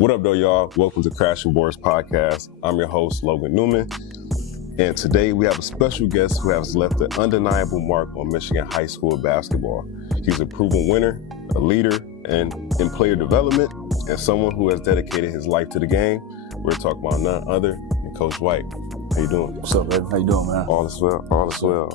What up, though, y'all? Welcome to Crashin podcast. I'm your host, Logan Newman. And today we have a special guest who has left an undeniable mark on Michigan high school basketball. He's a proven winner, a leader, and in player development, and someone who has dedicated his life to the game. We're talking about none other than Coach White. How you doing? What's up, baby? How you doing, man? All is well. All is well.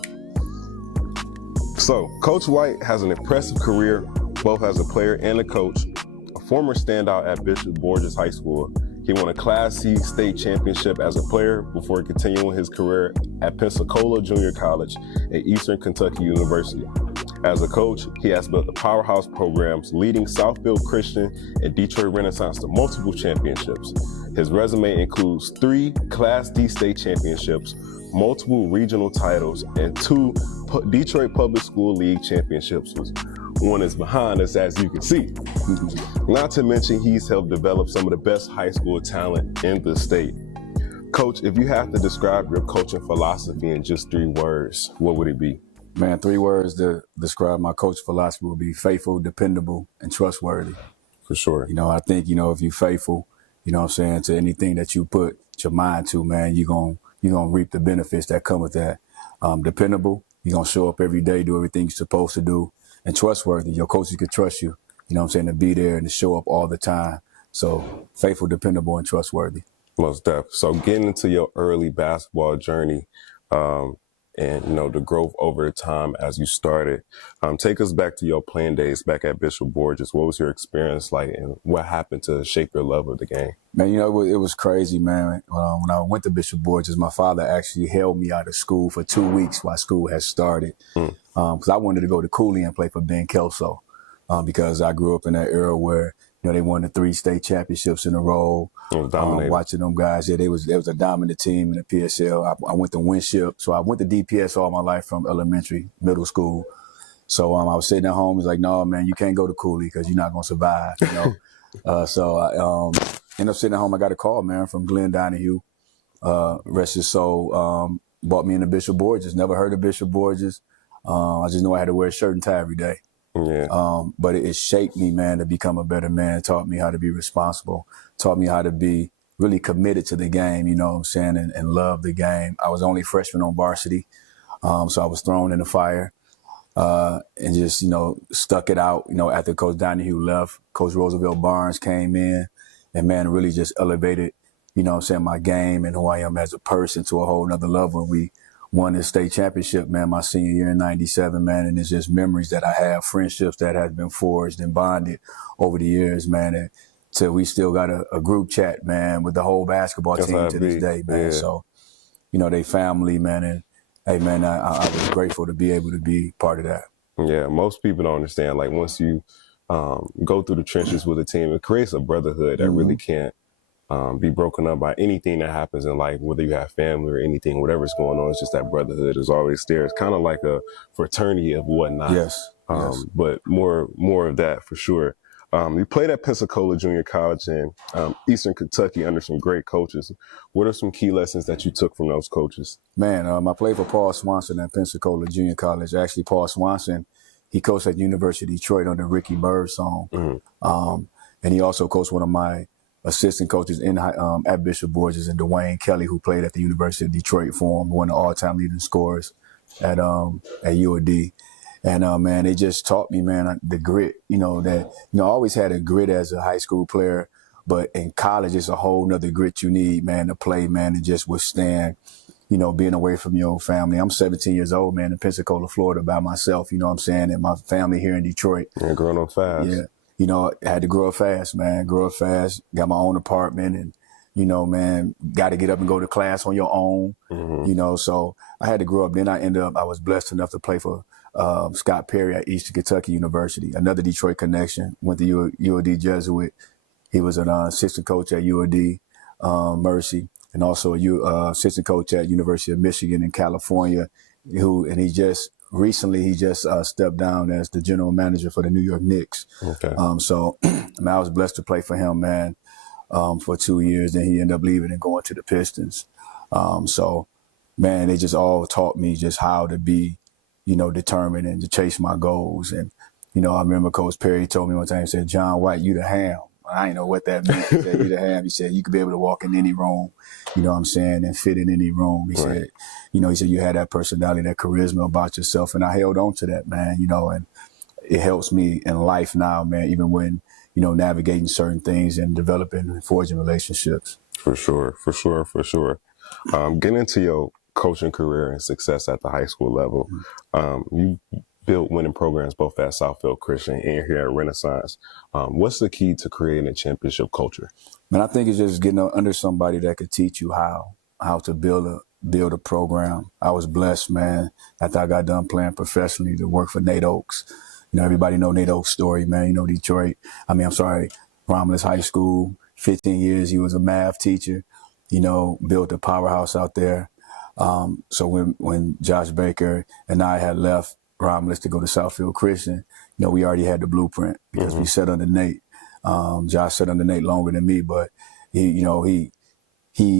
So, Coach White has an impressive career, both as a player and a coach. A former standout at Bishop Borgess High School, he won a Class C state championship as a player before continuing his career at Pensacola Junior College at Eastern Kentucky University. As a coach, he has built the powerhouse programs, leading Southfield Christian and Detroit Renaissance to multiple championships. His resume includes 3 Class D state championships, multiple regional titles, and 2 Detroit Public School League championships. One is behind us, as you can see. Not to mention, he's helped develop some of the best high school talent in the state. Coach, if you have to describe your coaching philosophy in just 3 words, what would it be? Man, 3 words to describe my coach philosophy would be faithful, dependable, and trustworthy. For sure. I think, if you're faithful, to anything that you put your mind to, man, you're gonna reap the benefits that come with that. Dependable, you're gonna show up every day, do everything you're supposed to do. And trustworthy, your coaches can trust you, to be there and to show up all the time. So faithful, dependable, and trustworthy. Most definitely. So getting into your early basketball journey, and the growth over the time as you started, take us back to your playing days back at Bishop Borgess. What was your experience like, and what happened to shape your love of the game? Man, it was crazy, man. When I went to Bishop Borgess, my father actually held me out of school for 2 weeks while school had started, because I wanted to go to Cooley and play for Ben Kelso, because I grew up in that era where they won the 3 state championships in a row. Watching them guys, there was a dominant team in the PSL. I went to Winship, so I went to DPS all my life from elementary, middle school. So I was sitting at home. He's like, "No, man, you can't go to Cooley because you're not gonna survive." So I ended up sitting at home. I got a call, man, from Glenn Donahue, rest his soul. Brought me into Bishop Borgess. Never heard of Bishop Borgess. I just know I had to wear a shirt and tie every day. Yeah. But it shaped me, man, to become a better man. Taught me how to be responsible. Taught me how to be really committed to the game, and love the game. I was only freshman on varsity, so I was thrown in the fire and just, stuck it out. After Coach Donahue left, Coach Roosevelt Barnes came in and, man, really just elevated, my game and who I am as a person to a whole nother level. And we won the state championship, man, my senior year in '97, man. And it's just memories that I have, friendships that have been forged and bonded over the years, man. And so we still got a group chat, man, with the whole basketball team to this day, man. Yeah. So, they family, man. And, hey, man, I was grateful to be able to be part of that. Yeah, most people don't understand. Like, once you go through the trenches with a team, it creates a brotherhood that really can't be broken up by anything that happens in life, whether you have family or anything, whatever's going on. It's just that brotherhood is always there. It's kind of like a fraternity of whatnot. Yes. But more of that for sure. You played at Pensacola Junior College in Eastern Kentucky under some great coaches. What are some key lessons that you took from those coaches? Man, I played for Paul Swanson at Pensacola Junior College. Actually, Paul Swanson, he coached at University of Detroit under Ricky Birdsong. And he also coached one of my assistant coaches at Bishop Borgess, and Dwayne Kelly, who played at the University of Detroit for him, one of the all-time leading scorers at UOD. And, man, they just taught me, man, the grit, I always had a grit as a high school player, but in college, it's a whole nother grit you need, man, to play, man, and just withstand, being away from your family. I'm 17 years old, man, in Pensacola, Florida by myself, and my family here in Detroit. Yeah, growing up fast. Yeah. I had to grow up fast, man, got my own apartment and, man, got to get up and go to class on your own, so I had to grow up. Then I was blessed enough to play for Scott Perry at Eastern Kentucky University, another Detroit connection, went to UOD Jesuit. He was an assistant coach at UOD Mercy, and also assistant coach at University of Michigan in California, he just stepped down as the general manager for the New York Knicks. Okay. So I was blessed to play for him, man, for 2 years. Then he ended up leaving and going to the Pistons. So, man, they just all taught me just how to be, determined and to chase my goals. And, I remember Coach Perry told me one time, he said, "John White, you the ham." I didn't know what that meant. He said, you the ham. He said, you could be able to walk in any room, you know what I'm saying, and fit in any room. He said, you know, he said, you had that personality, that charisma about yourself. And I held on to that, man, you know, and it helps me in life now, man, even when, you know, navigating certain things and developing and forging relationships. For sure. Getting into your coaching career and success at the high school level, you built winning programs both at Southfield Christian and here at Renaissance. What's the key to creating a championship culture? Man, I think it's just getting under somebody that could teach you how to build a program. I was blessed, man, after I got done playing professionally to work for Nate Oaks. You know, everybody know Nate Oaks' story, man. You know, Romulus High School, 15 years. He was a math teacher, you know, built a powerhouse out there. So when Josh Baker and I had left Romulus to go to Southfield Christian, you know, we already had the blueprint because we sat under Nate. Josh sat under Nate longer than me, but he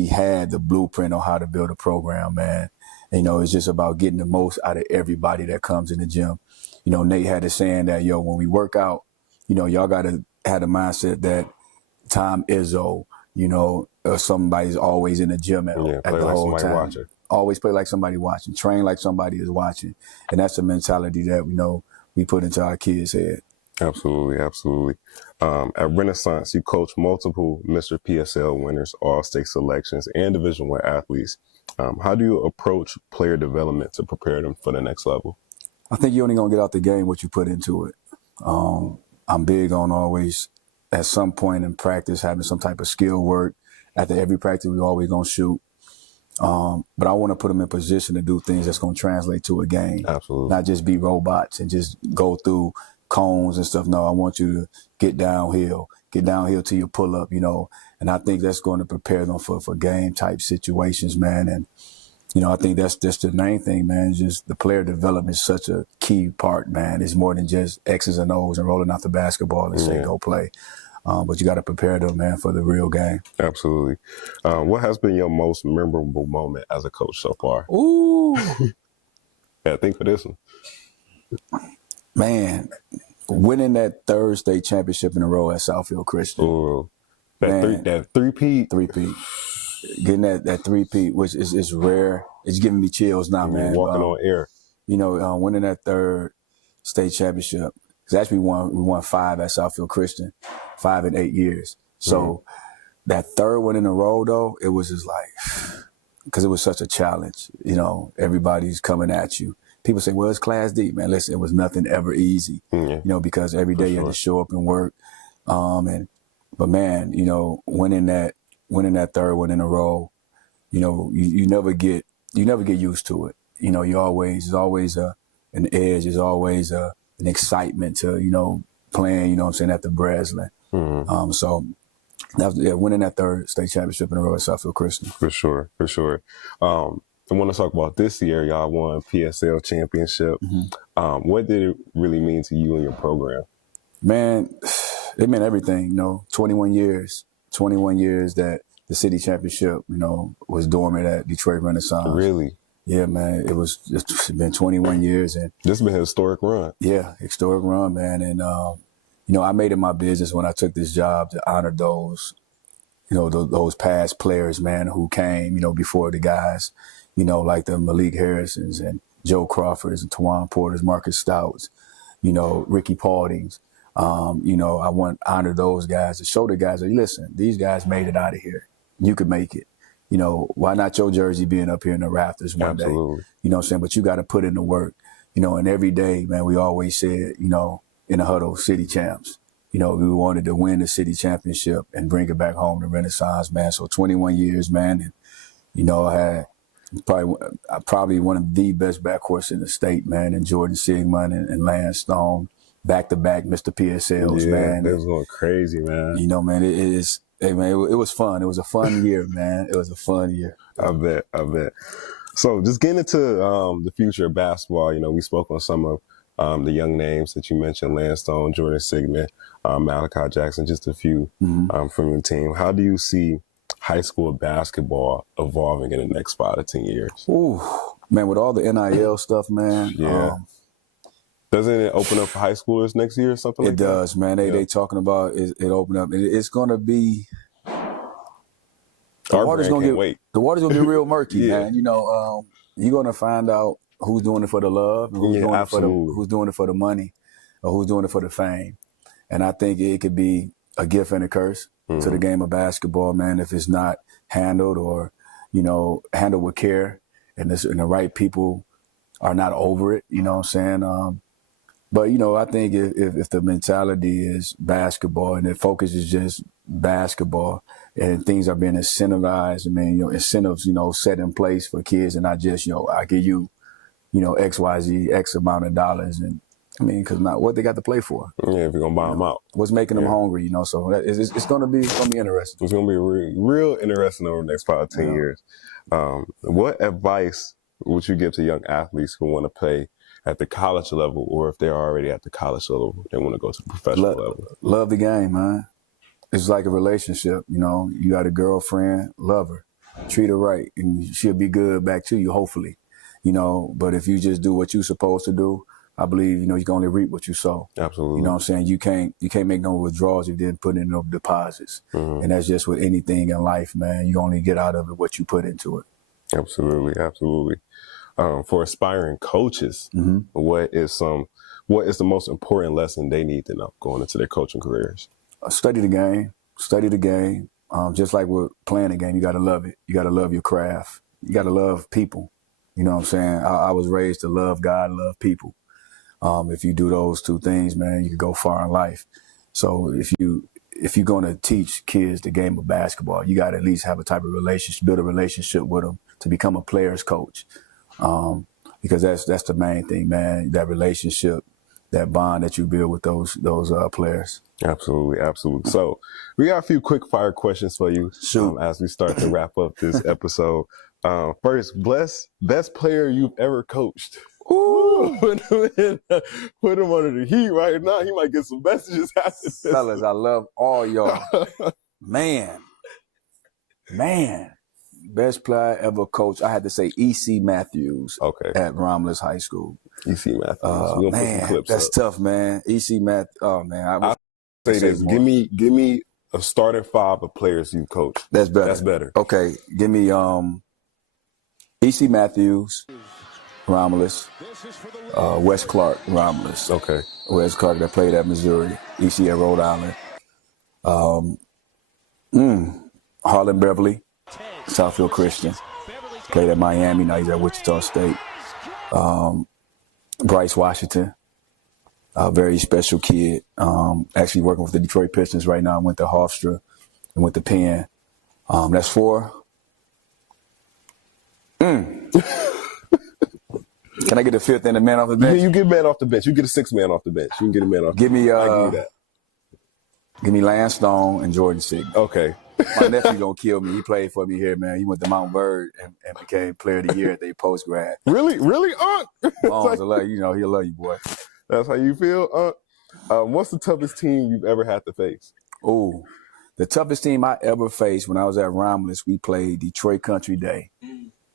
had the blueprint on how to build a program, man. And, you know, it's just about getting the most out of everybody that comes in the gym. You know, Nate had a saying that, when we work out, you know, y'all got to have the mindset that time is old, you know, or somebody's always in the gym at the whole time. Watching. Always play like somebody watching, train like somebody is watching. And that's the mentality that we put into our kids' head. Absolutely. At Renaissance, you coach multiple Mr. PSL winners, all-state selections, and Division I athletes. How do you approach player development to prepare them for the next level? I think you're only going to get out the game what you put into it. I'm big on always, at some point in practice, having some type of skill work. After every practice, we always going to shoot. But I want to put them in position to do things that's going to translate to a game. Absolutely. Not just be robots and just go through cones and stuff. No, I want you to get downhill to your pull up, you know. And I think that's going to prepare them for game type situations, man. And, you know, I think that's just the main thing, man. Just the player development is such a key part, man. It's more than just X's and O's and rolling out the basketball and say, go play. But you got to prepare them, man, for the real game. Absolutely. What has been your most memorable moment as a coach so far? Ooh. Yeah, think for this one. Man, winning that third state championship in a row at Southfield Christian. Ooh. That three-peat. Getting that three-peat, which is rare. It's giving me chills now, man. Walking on air. You know, winning that third state championship. Because actually we won 5 at Southfield Christian, 5 in 8 years. So that third one in a row, though, it was just like, because it was such a challenge. You know, everybody's coming at you. People say, well, it's Class D, man. Listen, it was nothing ever easy, you know, because every day you had to show up and work. But man, you know, winning that third one in a row, you know, you never get used to it. You know, there's always an edge, there's always an excitement to, you know, playing, you know what I'm saying, at the Breslin. So that was, winning that third state championship in a row at Southfield Christian. For sure. I want to talk about this year. Y'all won PSL championship. What did it really mean to you and your program? Man, it meant everything, you know, 21 years that the city championship, you know, was dormant at Detroit Renaissance. Really? Yeah, man. It's been 21 years. And this has been a historic run. Yeah, historic run, man. And, you know, I made it my business when I took this job to honor those, you know, those past players, man, who came, you know, before the guys, you know, like the Malik Harrisons and Joe Crawfords and Tawan Porters, Marcus Stouts, you know, Ricky Pauldings. You know, I want to honor those guys to show the guys that, listen, these guys made it out of here. You could make it. You know, why not your jersey being up here in the rafters one day? You know what I'm saying? But you got to put in the work. You know, and every day, man, we always said, you know, in the huddle, city champs. You know, we wanted to win the city championship and bring it back home to Renaissance, man. So 21 years, man. And, you know, I had probably one of the best backcourts in the state, man, and Jordan Sigmund and Lance Stone. Back-to-back Mr. PSLs, man. It was going crazy, man. You know, man, it was fun. It was a fun year, man. It was a fun year. I bet. So just getting into the future of basketball, you know, we spoke on some of the young names that you mentioned, Lance Stone, Jordan Sigmund, Malachi Jackson, just a few from your team. How do you see high school basketball evolving in the next 5 to 10 years? Ooh, man, with all the NIL stuff, man. Yeah. Doesn't it open up for high schoolers next year or something like that? It does, man. They talking about it open up. It's going to be the water's going to get real murky, man. You know, you're going to find out who's doing it for the love, and who's doing it for the money, or who's doing it for the fame. And I think it could be a gift and a curse to the game of basketball, man, if it's not handled or, you know, handled with care, and the right people are not over it. You know what I'm saying? But, you know, I think if the mentality is basketball and the focus is just basketball and things are being incentivized, I mean, you know, incentives, you know, set in place for kids and not just, you know, I give you, you know, X, Y, Z, X amount of dollars. And I mean, because not what they got to play for. Yeah, if you're going to buy them out. What's making them hungry, you know? So it's going to be interesting. It's going to be real interesting over the next 5 to 10 years. What advice would you give to young athletes who want to play at the college level, or if they're already at the college level, they want to go to the professional level? Love the game, man. It's like a relationship, you know. You got a girlfriend, love her, treat her right, and she'll be good back to you, hopefully. You know, but if you just do what you're supposed to do, I believe, you know, you can only reap what you sow. Absolutely. You know what I'm saying? You can't make no withdrawals if you didn't put in no deposits. And that's just with anything in life, man. You only get out of it what you put into it. Absolutely, absolutely. For aspiring coaches, what is the most important lesson they need to know going into their coaching careers? Study the game. Study the game. Just like with playing the game, you got to love it. You got to love your craft. You got to love people. You know what I'm saying? I was raised to love God, love people. If you do those 2 things, man, you can go far in life. So if you're going to teach kids the game of basketball, you got to at least have a type of relationship, build a relationship with them to become a player's coach. Because that's the main thing, man, that relationship, that bond that you build with those players. Absolutely, absolutely. So we got a few quick fire questions for you as we start to wrap up this episode. First, best player you've ever coached. Ooh, put him under the heat right now. He might get some messages after this. Fellas, I love all y'all. Man. Best player I ever coached, I had to say E.C. Matthews at Romulus High School. E.C. Matthews. Man, that's tough, man. E.C. Matthews. Oh, man. I'll say this. Give me a starting 5 of players you coach. That's better. That's better. Okay. Give me E.C. Matthews, Romulus. Wes Clark, Romulus. Okay. Wes Clark that played at Missouri. E.C. at Rhode Island. Harlan Beverly. Southfield Christian, played at Miami, now he's at Wichita State. Bryce Washington, a very special kid, actually working with the Detroit Pistons right now. I went to Hofstra and went to Penn. That's 4. Can I get a 5th and a man off the bench? You get a man off the bench. You get a 6th man off the bench. You can get a man off the bench. I give you that. Give me Lance Stone and Jordan Sigma. Okay. My nephew gonna kill me. He played for me here, man. He went to Mount Bird and became Player of the Year at their post grad. Really, Unc? You know, he'll love you, boy. That's how you feel, Unc? What's the toughest team you've ever had to face? Oh, the toughest team I ever faced when I was at Romulus, we played Detroit Country Day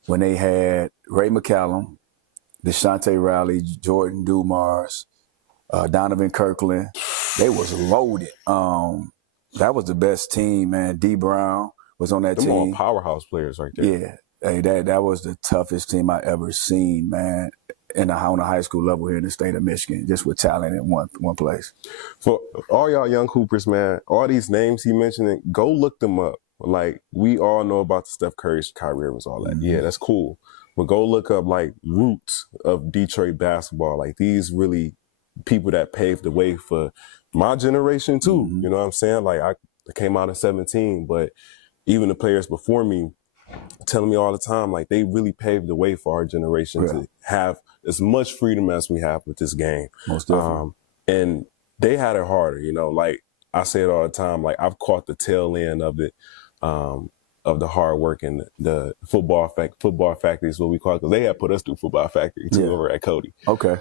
when they had Ray McCallum, Deshante Riley, Jordan Dumars, Donovan Kirkland. They was loaded. That was the best team, man. D. Brown was on that team. Them all powerhouse players right there. Yeah. Hey, that was the toughest team I ever seen, man, on a high school level here in the state of Michigan, just with talent in one place. For all y'all young hoopers, man, all these names he mentioned, go look them up. Like, we all know about the Steph Curry's, Kyrie Irving's, all that. Yeah, that's cool. But go look up, like, roots of Detroit basketball. Like, these really people that paved the way for my generation too. You know what I'm saying? Like, I came out at 17, but even the players before me telling me all the time, like, they really paved the way for our generation to have as much freedom as we have with this game. Most definitely. And they had it harder, you know, like I say it all the time, like, I've caught the tail end of it, of the hard work and the football factory is what we call it, because they had put us through football factory too over at Cody. Okay.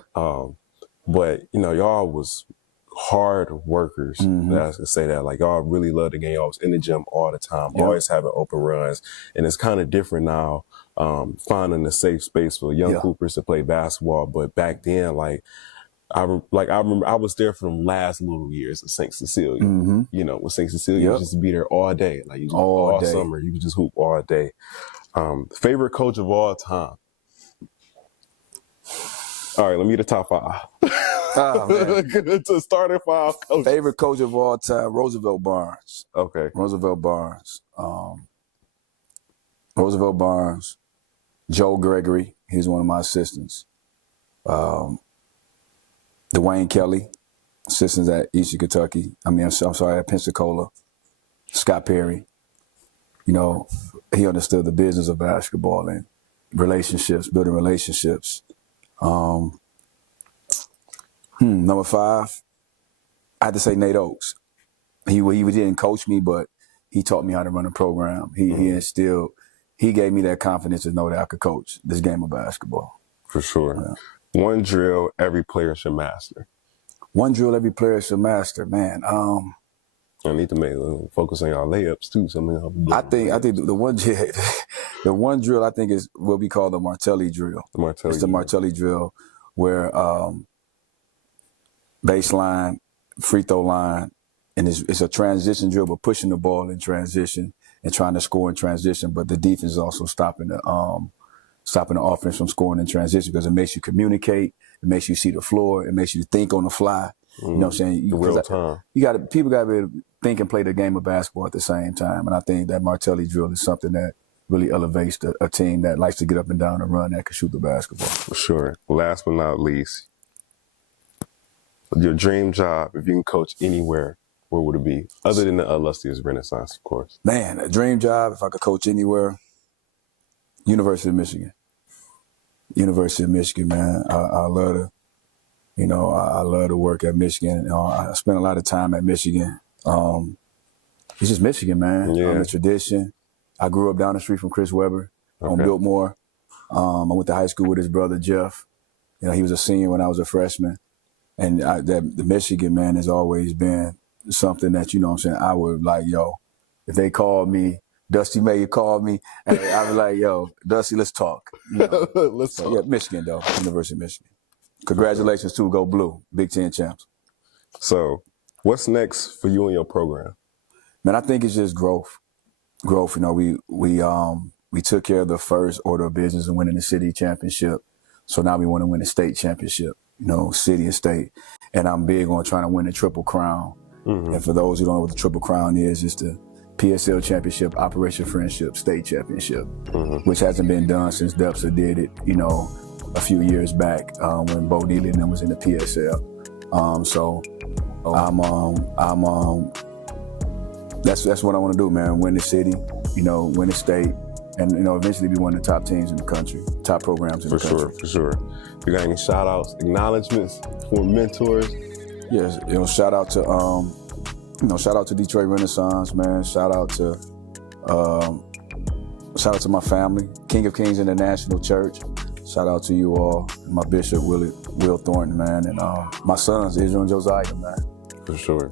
But, you know, y'all was hard workers. I can say that. Like, y'all really love the game. Y'all was in the gym all the time, always having open runs. And it's kind of different now, finding a safe space for young hoopers to play basketball. But back then, like, I remember I was there for them last little years at St. Cecilia. Mm-hmm. You know, with St. Cecilia, you just be there all day. Like you all day. summer, you could just hoop all day. Favorite coach of all time? All right, let me get the top 5. Oh, man. To start at 5. Favorite coach of all time, Roosevelt Barnes. Okay. Roosevelt Barnes. Roosevelt Barnes. Joe Gregory. He's one of my assistants. Dwayne Kelly, assistants at Eastern Kentucky. I'm sorry, at Pensacola. Scott Perry. You know, he understood the business of basketball and relationships, building relationships. Number 5, I had to say Nate Oakes. He didn't coach me, but he taught me how to run a program. He gave me that confidence to know that I could coach this game of basketball. For sure. Yeah. One drill every player should master. One drill every player should master, man. I need to focus on y'all layups too. I think the one drill I think is what we call the Martelli drill. It's the Martelli drill where baseline, free throw line, and it's a transition drill, but pushing the ball in transition and trying to score in transition. But the defense is also stopping the offense from scoring in transition because it makes you communicate, it makes you see the floor, it makes you think on the fly. You know what I'm saying? Real time. People got to be able to think and play the game of basketball at the same time. And I think that Martelli drill is something that really elevates a team that likes to get up and down and run that can shoot the basketball. For sure. Last but not least, your dream job, if you can coach anywhere, where would it be? Other than the illustrious Renaissance, of course. Man, a dream job, if I could coach anywhere, University of Michigan. University of Michigan, man. I love to, I love to work at Michigan. I spent a lot of time at Michigan. It's just Michigan, man. Yeah. The tradition. I grew up down the street from Chris Webber on Biltmore. I went to high school with his brother, Jeff. He was a senior when I was a freshman. And the Michigan, man, has always been something that, I would like, if they called me, Dusty May called me, and I'd be like, Dusty, let's talk. Let's talk. Yeah, Michigan, though, University of Michigan. Congratulations to Go Blue, Big Ten champs. So what's next for you and your program? Man, I think it's just growth. Growth, we took care of the first order of business and winning the city championship. So now we want to win the state championship, city and state. And I'm big on trying to win the Triple Crown. Mm-hmm. And for those who don't know what the Triple Crown is, it's the PSL championship, Operation Friendship, state championship, which hasn't been done since Dubster did it, a few years back when Bo Neely and them was in the PSL. That's what I want to do, man. Win the city, win the state, and eventually be one of the top teams in the country, top programs in the country. For sure. You got any shout outs, acknowledgments for mentors? Yes, shout out to Detroit Renaissance, man. Shout out to my family, King of Kings International Church. Shout out to you all, my Bishop Will Thornton, man, and my sons Israel and Josiah, man. For sure.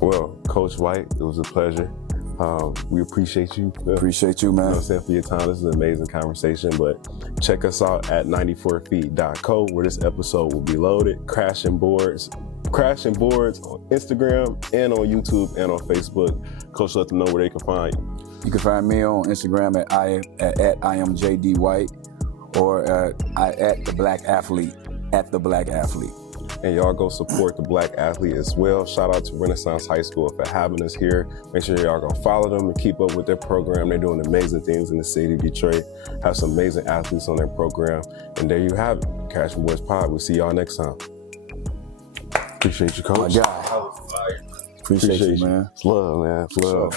Well, Coach White, it was a pleasure. We appreciate you. Appreciate you, man. For your time. This is an amazing conversation. But check us out at 94feet.co, where this episode will be loaded. Crashin Boards on Instagram and on YouTube and on Facebook. Coach, let them know where they can find you. You can find me on Instagram at I am JD White or at the Black Athlete, at the Black Athlete. And y'all go support the Black Athlete as well. Shout out to Renaissance High School for having us here. Make sure y'all go follow them and keep up with their program. They're doing amazing things in the city of Detroit. Have some amazing athletes on their program. And there you have it. Crashin Boys Pod. We'll see y'all next time. Appreciate you, Coach. My God. Appreciate you, man. It's love, man. It's love.